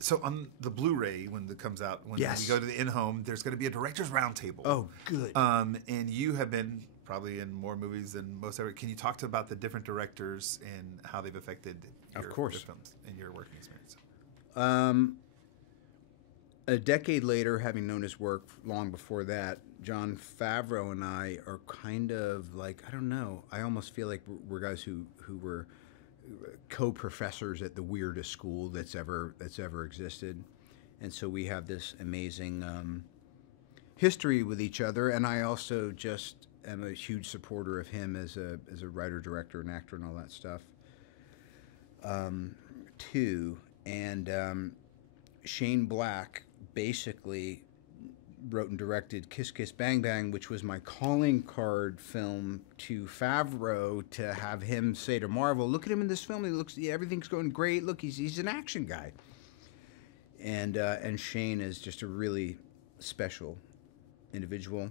So on the Blu-ray, when it comes out, when Yes. we go to the in-home, there's going to be a director's roundtable. Oh, good. And you have been probably in more movies than most ever. Can you talk about the different directors and how they've affected your films and your working experience? A decade later, having known his work long before that, Jon Favreau and I are kind of like, I don't know, I almost feel like we're guys who were co-professors at the weirdest school that's ever existed. And so we have this amazing history with each other, and I also just am a huge supporter of him as a writer, director, and actor and all that stuff, too. And Shane Black basically wrote and directed Kiss Kiss Bang Bang, which was my calling card film to Favreau, to have him say to Marvel, look at him in this film, he looks, everything's going great, look, he's an action guy. And Shane is just a really special individual.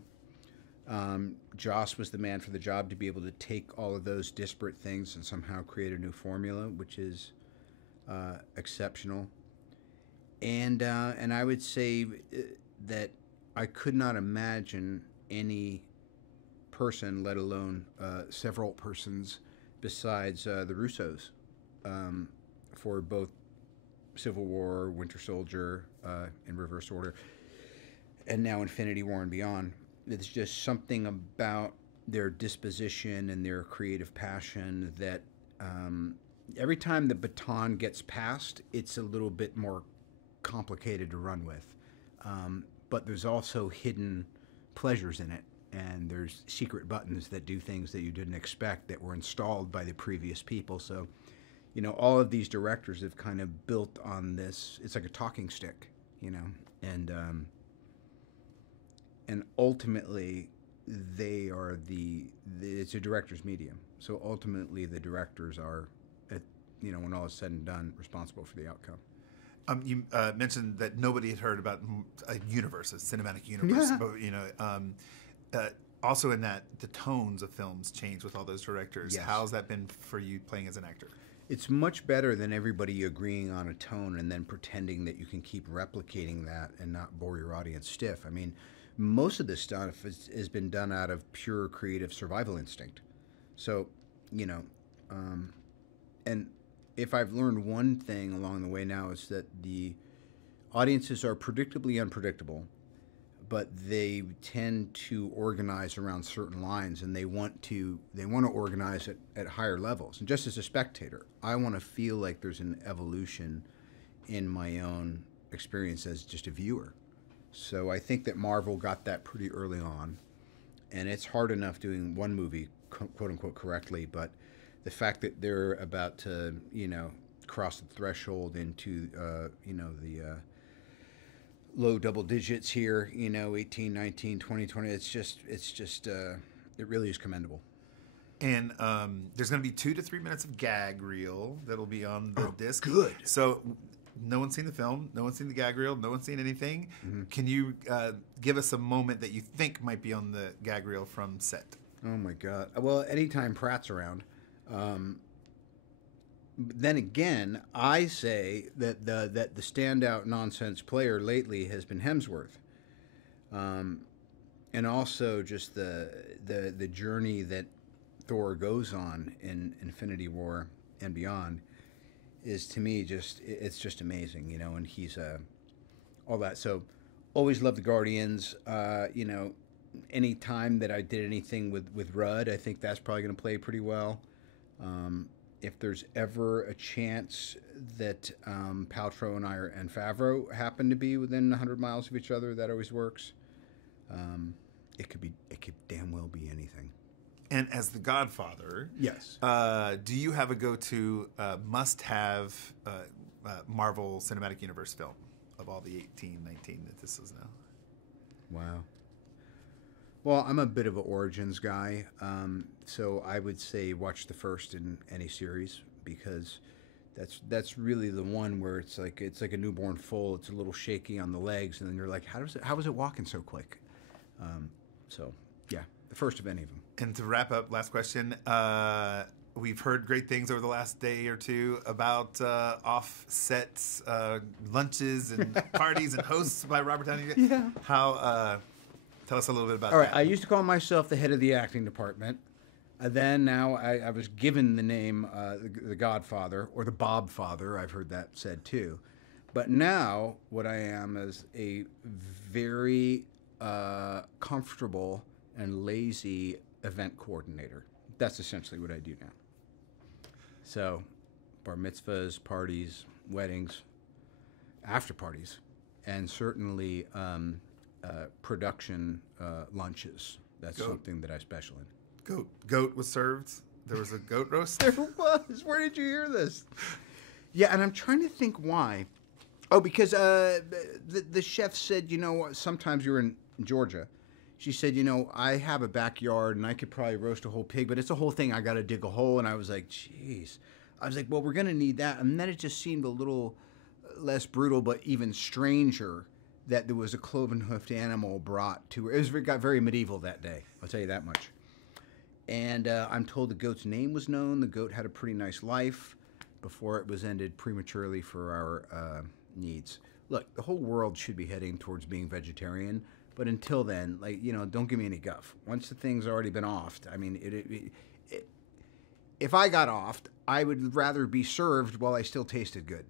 Joss was the man for the job, to be able to take all of those disparate things and somehow create a new formula, which is exceptional. And I would say that I could not imagine any person, let alone several persons, besides the Russos, for both Civil War, Winter Soldier, in reverse order, and now Infinity War and beyond. It's just something about their disposition and their creative passion that every time the baton gets passed, it's a little bit more complicated to run with. But there's also hidden pleasures in it, and there's secret buttons that do things that you didn't expect that were installed by the previous people. So, you know, all of these directors have kind of built on this. It's like a talking stick, you know, and ultimately they are it's a director's medium. So ultimately the directors are, you know, when all is said and done, responsible for the outcome. You mentioned that nobody had heard about a universe, a cinematic universe. Yeah. But, you know, also in that, the tones of films change with all those directors. Yes. How's that been for you playing as an actor? It's much better than everybody agreeing on a tone and then pretending that you can keep replicating that and not bore your audience stiff. I mean, most of this stuff has been done out of pure creative survival instinct. So, you know, and if I've learned one thing along the way now, is that the audiences are predictably unpredictable, but they tend to organize around certain lines, and they want to organize it at higher levels. And just as a spectator, I want to feel like there's an evolution in my own experience as just a viewer. So I think that Marvel got that pretty early on, and it's hard enough doing one movie quote unquote correctly, but the fact that they're about to, you know, cross the threshold into, you know, the low double digits here, you know, 18, 19, 20, 20, it's just, it really is commendable. And there's going to be 2 to 3 minutes of gag reel that'll be on the disc. Good. So no one's seen the film, no one's seen the gag reel, no one's seen anything. Mm-hmm. Can you give us a moment that you think might be on the gag reel from set? Oh my God. Well, anytime Pratt's around. Then again, I say that the standout nonsense player lately has been Hemsworth, and also just the journey that Thor goes on in Infinity War and beyond is, to me, it's just amazing, you know. And he's all that. So always loved the Guardians. You know, any time that I did anything with Rudd, I think that's probably going to play pretty well. If there's ever a chance that Paltrow and I and Favreau happen to be within 100 miles of each other, that always works. It could damn well be anything. And as the Godfather, yes, do you have a go-to must-have Marvel Cinematic Universe film of all the 18, 19 that this is now? Wow. Well, I'm a bit of an Origins guy, so I would say watch the first in any series, because that's really the one where it's like a newborn foal. It's a little shaky on the legs, and then you're like, how was it walking so quick? So yeah, the first of any of them. And to wrap up, last question: we've heard great things over the last day or two about off-set lunches and parties and hosts by Robert Downey. Yeah. How? Tell us a little bit about that. All right, I used to call myself the head of the acting department. Then now I was given the name the Godfather or the Bob Father. I've heard that said too. But now what I am is a very comfortable and lazy event coordinator. That's essentially what I do now. So bar mitzvahs, parties, weddings, after parties, and certainly production lunches. That's something that I special in. Goat was served. There was a goat roast. There was. Where did you hear this? Yeah, and I'm trying to think why. Oh, because the chef said, sometimes you're in Georgia. She said, I have a backyard and I could probably roast a whole pig, but it's a whole thing. I got to dig a hole. And I was like, geez. I was like, well, we're going to need that. And then it just seemed a little less brutal, but even stranger that there was a cloven-hoofed animal brought to her. It got very medieval that day. I'll tell you that much. And I'm told the goat's name was known. The goat had a pretty nice life before it was ended prematurely for our needs. Look, the whole world should be heading towards being vegetarian, but until then, don't give me any guff. Once the thing's already been offed, I mean, if I got offed, I would rather be served while I still tasted good.